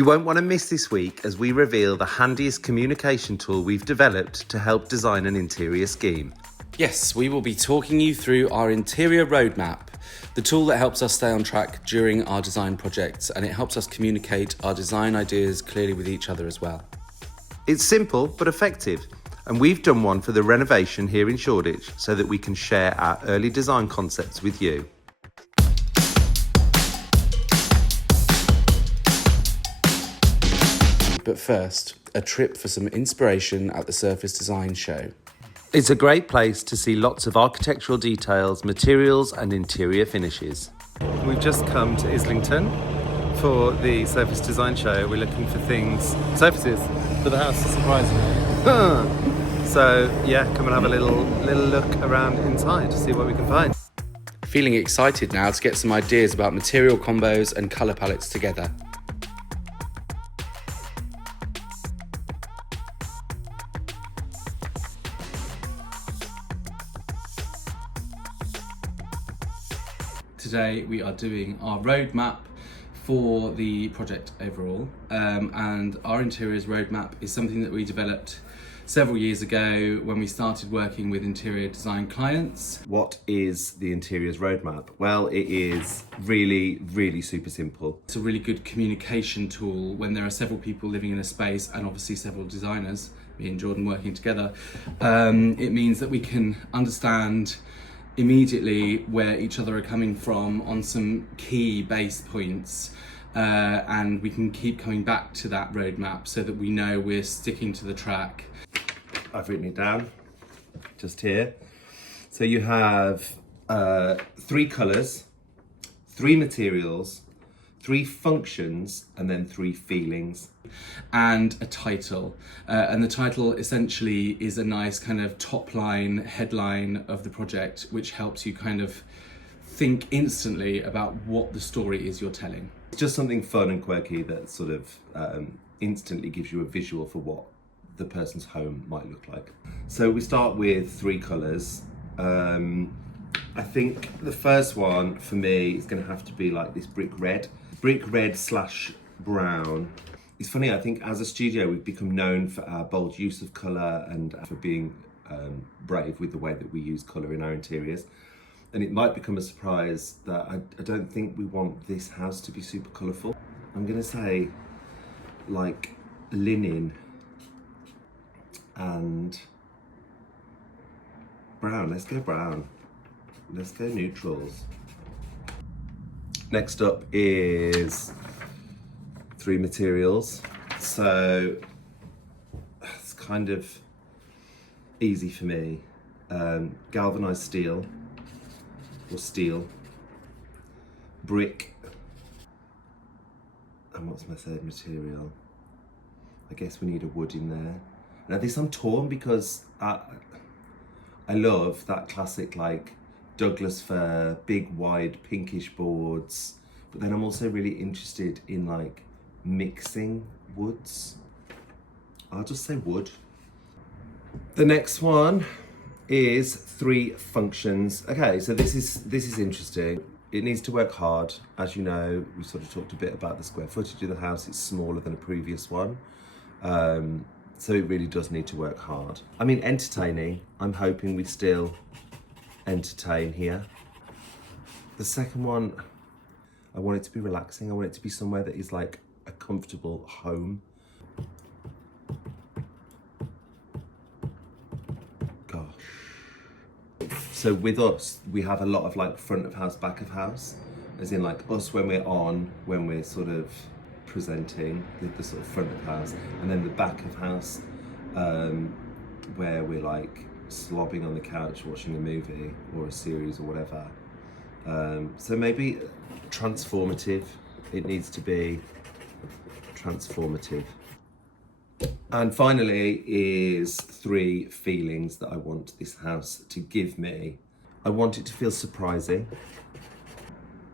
You won't want to miss this week as we reveal the handiest communication tool we've developed to help design an interior scheme. Yes, we will be talking you through our interior roadmap, the tool that helps us stay on track during our design projects, and it helps us communicate our design ideas clearly with each other as well. It's simple but effective, and we've done one for the renovation here in Shoreditch so that we can share our early design concepts with you. But first, a trip for some inspiration at the Surface Design Show. It's a great place to see lots of architectural details, materials and interior finishes. We've just come to Islington for the Surface Design Show. We're looking for surfaces for the house, surprisingly. So yeah, come and have a little look around inside to see what we can find. Feeling excited now to get some ideas about material combos and colour palettes together. Today we are doing our roadmap for the project overall, and our interiors roadmap is something that we developed several years ago when we started working with interior design clients. What is the interiors roadmap? Well, it is really super simple. It's a really good communication tool when there are several people living in a space and obviously several designers, me and Jordan working together. It means that we can understand immediately where each other are coming from on some key base points, and we can keep coming back to that roadmap so that we know we're sticking to the track. I've written it down just here. So you have 3 colours, 3 materials, 3 functions, and then 3 feelings. And a title. And the title essentially is a nice kind of top line, headline of the project, which helps you kind of think instantly about what the story is you're telling. It's just something fun and quirky that sort of instantly gives you a visual for what the person's home might look like. So we start with 3 colours. I think the first one for me is going to have to be like this brick red / brown. It's funny, I think as a studio we've become known for our bold use of colour and for being brave with the way that we use colour in our interiors. And it might become a surprise that I don't think we want this house to be super colourful. I'm going to say like linen and brown. Let's go brown. Let's go neutrals. Next up is 3 materials. So it's kind of easy for me. Galvanized steel or steel, brick, and what's my third material? I guess we need a wood in there. Now this I'm torn because I love that classic like Douglas fir, big wide pinkish boards, but then I'm also really interested in like mixing woods. I'll just say wood. The next one is 3 functions. Okay, so this is interesting. It needs to work hard. As you know, we sort of talked a bit about the square footage of the house. It's smaller than a previous one. So it really does need to work hard. I mean, entertaining. I'm hoping we still entertain here. The second one, I want it to be relaxing. I want it to be somewhere that is like a comfortable home. Gosh. So with us, we have a lot of like front of house, back of house, as in like us when we're sort of presenting the sort of front of house, and then the back of house where we're like slobbing on the couch watching a movie or a series or whatever. So maybe transformative. It needs to be transformative. And finally is 3 feelings that I want this house to give me. I want it to feel surprising,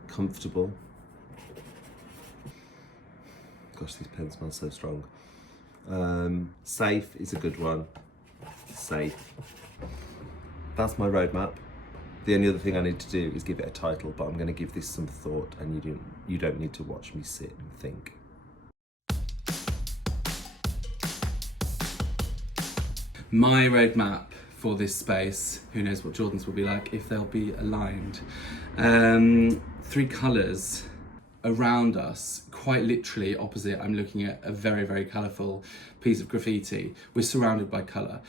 comfortable. Gosh, this pen smells so strong. Safe is a good one. Safe. That's my roadmap. The only other thing I need to do is give it a title, but I'm going to give this some thought, and you don't need to watch me sit and think. My roadmap for this space, who knows what Jordan's will be like if they'll be aligned. 3 colours around us, quite literally opposite. I'm looking at a very, very colourful piece of graffiti. We're surrounded by colour.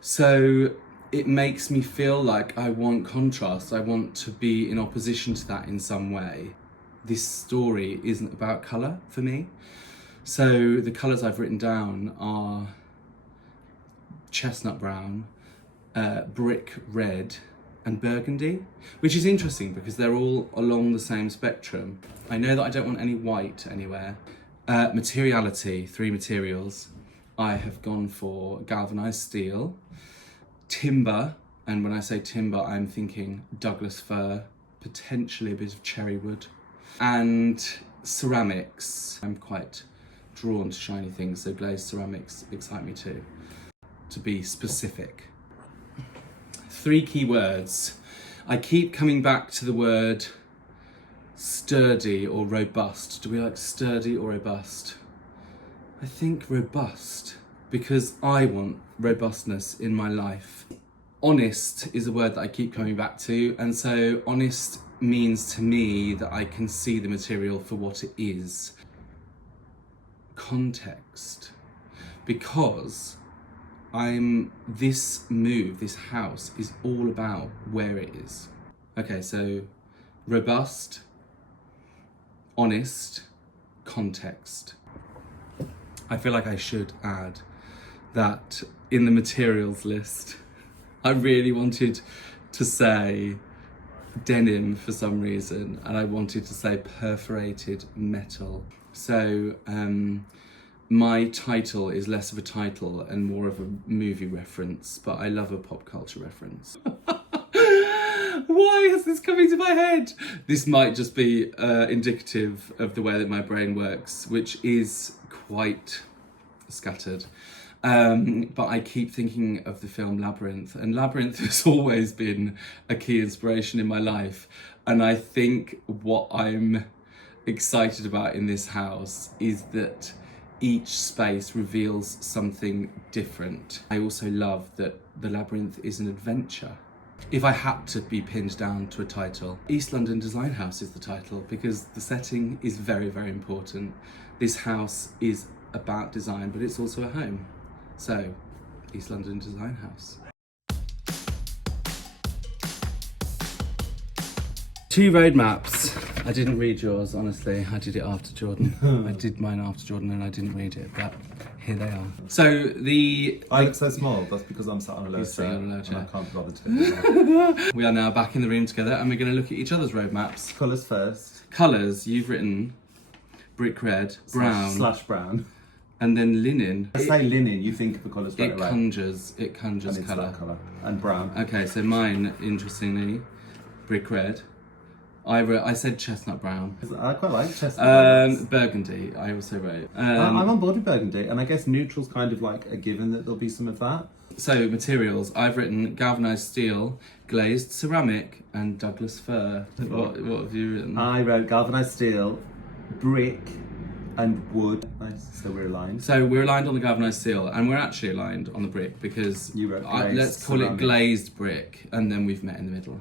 So it makes me feel like I want contrast. I want to be in opposition to that in some way. This story isn't about colour for me. So the colours I've written down are chestnut brown, brick red, and burgundy, which is interesting because they're all along the same spectrum. I know that I don't want any white anywhere. Materiality, 3 materials. I have gone for galvanized steel, timber, and when I say timber, I'm thinking Douglas fir, potentially a bit of cherry wood, and ceramics. I'm quite drawn to shiny things, so glazed ceramics excite me too, to be specific. 3 key words. I keep coming back to the word sturdy or robust. Do we like sturdy or robust? I think robust, because I want robustness in my life. Honest is a word that I keep coming back to, and so honest means to me that I can see the material for what it is. Context, because this house is all about where it is. Okay, so robust, honest, context. I feel like I should add that in the materials list, I really wanted to say denim for some reason, and I wanted to say perforated metal. So my title is less of a title and more of a movie reference, but I love a pop culture reference. Why is this coming to my head? This might just be indicative of the way that my brain works, which is quite scattered. But I keep thinking of the film Labyrinth, and Labyrinth has always been a key inspiration in my life. And I think what I'm excited about in this house is that each space reveals something different. I also love that the Labyrinth is an adventure. If I had to be pinned down to a title, East London Design House is the title, because the setting is very, very important. This house is about design, but it's also a home. So, East London Design House. 2 roadmaps. I didn't read yours, honestly. I did it after Jordan. I did mine after Jordan and I didn't read it, but here they are. So I look so small, that's because I'm sat on a low chair and I can't bother to. We are now back in the room together and we're going to look at each other's roadmaps. Colours first. Colours, you've written brick red, brown. Slash brown. And then linen. I say linen, you think of the colour straight It away. conjures And it's colour. that colour. And brown. Okay, so mine, interestingly, brick red. I said chestnut brown. I quite like chestnut brown. Burgundy, I also wrote. I'm on board with burgundy, and I guess neutral's kind of like a given that there'll be some of that. So materials, I've written galvanized steel, glazed ceramic, and Douglas fir. What have you written? I wrote galvanized steel, brick, and wood. Nice, so we're aligned. So we're aligned on the galvanized steel, and we're actually aligned on the brick because You wrote glazed let's call ceramic. it glazed brick, and then we've met in the middle.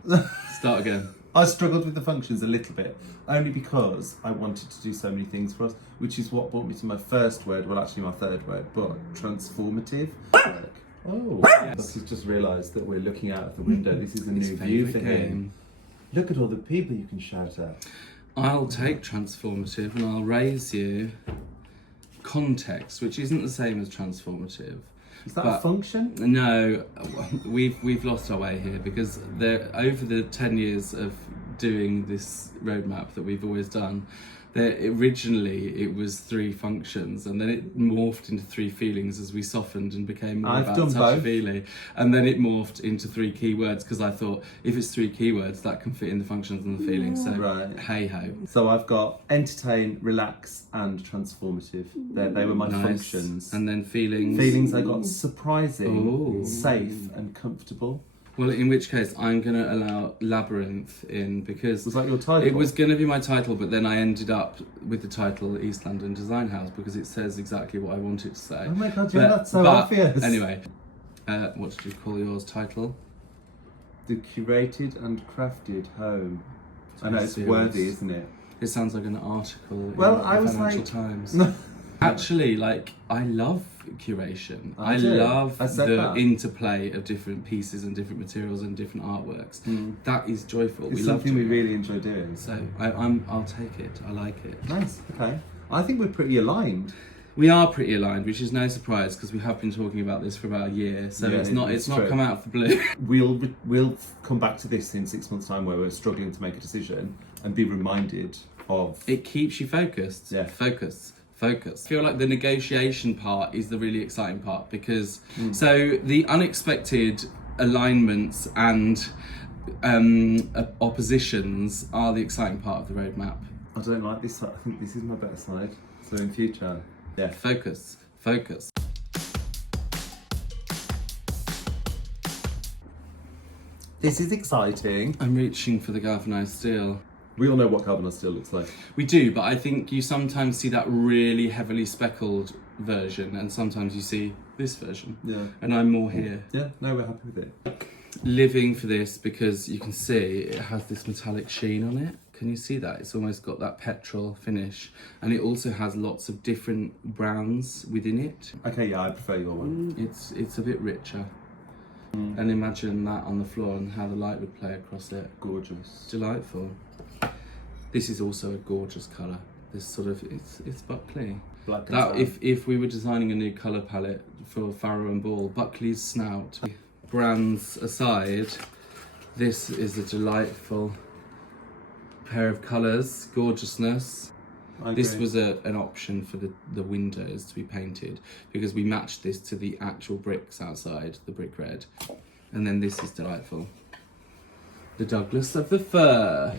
Start again. I struggled with the functions a little bit, only because I wanted to do so many things for us, which is what brought me to my first word, well actually my third word, but transformative. Oh, yes. He's just realised that we're looking out of the window. This is a new view for him. Look at all the people you can shout at. I'll take transformative and I'll raise you context, which isn't the same as transformative. Is that a function? No, we've lost our way here because over the 10 years of doing this roadmap that we've always done, originally it was 3 functions and then it morphed into 3 feelings as we softened and became more about touchy-feely, and then it morphed into 3 keywords because I thought if it's 3 keywords that can fit in the functions and the feelings, so right. Hey ho. So I've got entertain, relax and transformative. They were my functions. And then feelings. Feelings I got surprising, safe and comfortable. Well, in which case, I'm going to allow Labyrinth in because... Was that your title? It was going to be my title, but then I ended up with the title East London Design House because it says exactly what I wanted to say. Oh my God, that's so obvious. Anyway, What did you call yours title? The curated and crafted home. I know, it's Serious. worthy, isn't it? It sounds like an article Well, in I was Financial like- Times. Actually, like, I love curation. I I do. love I said the that. interplay of different pieces and different materials and different artworks. That is joyful. It's we love something we doing it. really enjoy doing. So I'll take it. I like it. Nice, okay. I think we're pretty aligned. We are pretty aligned, which is no surprise because we have been talking about this for about a year. So Yeah, it's not it's not true. come out of the blue. We'll come back to this in 6 months' time where we're struggling to make a decision and be reminded of... It keeps you focused. Yeah. Focus. I feel like the negotiation part is the really exciting part because so the unexpected alignments and oppositions are the exciting part of the roadmap. I don't like this side. I think this is my better side. So in future, yeah. Focus. This is exciting. I'm reaching for the galvanized steel. We all know what galvanized steel looks like. We do, but I think you sometimes see that really heavily speckled version and sometimes you see this version. Yeah. And I'm more here. Yeah, no, we're happy with it. Living for this because you can see it has this metallic sheen on it. Can you see that? It's almost got that petrol finish. And it also has lots of different browns within it. Okay, yeah, I prefer your one. It's a bit richer. And imagine that on the floor and how the light would play across it. Gorgeous. Delightful. This is also a gorgeous colour. This sort of, it's Buckley. Black and That tan. if we were designing a new colour palette for Farrow and Ball, Buckley's snout. Brands aside, this is a delightful pair of colours, gorgeousness. I This agree. was an option for the windows to be painted because we matched this to the actual bricks outside, the brick red. And then this is delightful. The Douglas of the Fir.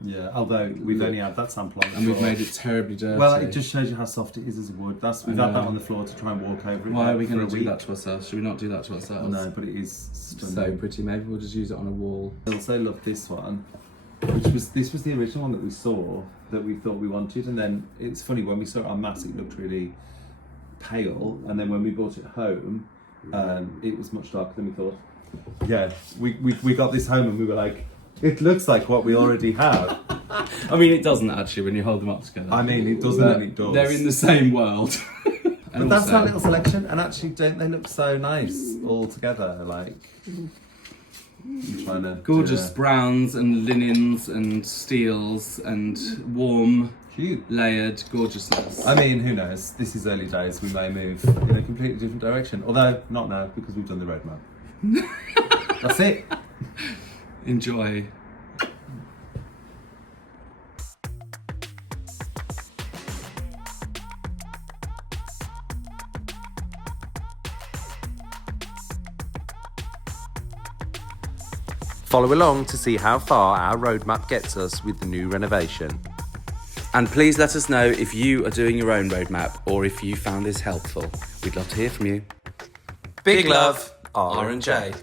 Yeah, although we've only had that sample on the And floor. we've made it terribly dirty. Well, it just shows you how soft it is as a wood. We've I had that know. on the floor to try and walk over it. Why are we for going a to do week. that to ourselves? Should we not do that to ourselves? No, but it is So stunning. pretty. Maybe we'll just use it on a wall. I also love this one, this was the original one that we saw that we thought we wanted, and then it's funny when we saw it on mass, it looked really pale, and then when we brought it home, it was much darker than we thought. Yeah, we got this home and we were like, it looks like what we already have. I mean, it doesn't actually when you hold them up together. I mean, it doesn't, and it does. They're in the same world. But that's our little selection, and actually, don't they look so nice all together? Like, I'm trying to Gorgeous browns and linens and steels and warm, cute. layered gorgeousness. I mean, who knows? This is early days. We may move in a completely different direction. Although, not now, because we've done the roadmap. That's it. Enjoy. Follow along to see how far our roadmap gets us with the new renovation. And please let us know if you are doing your own roadmap or if you found this helpful. We'd love to hear from you. Big love, R&J.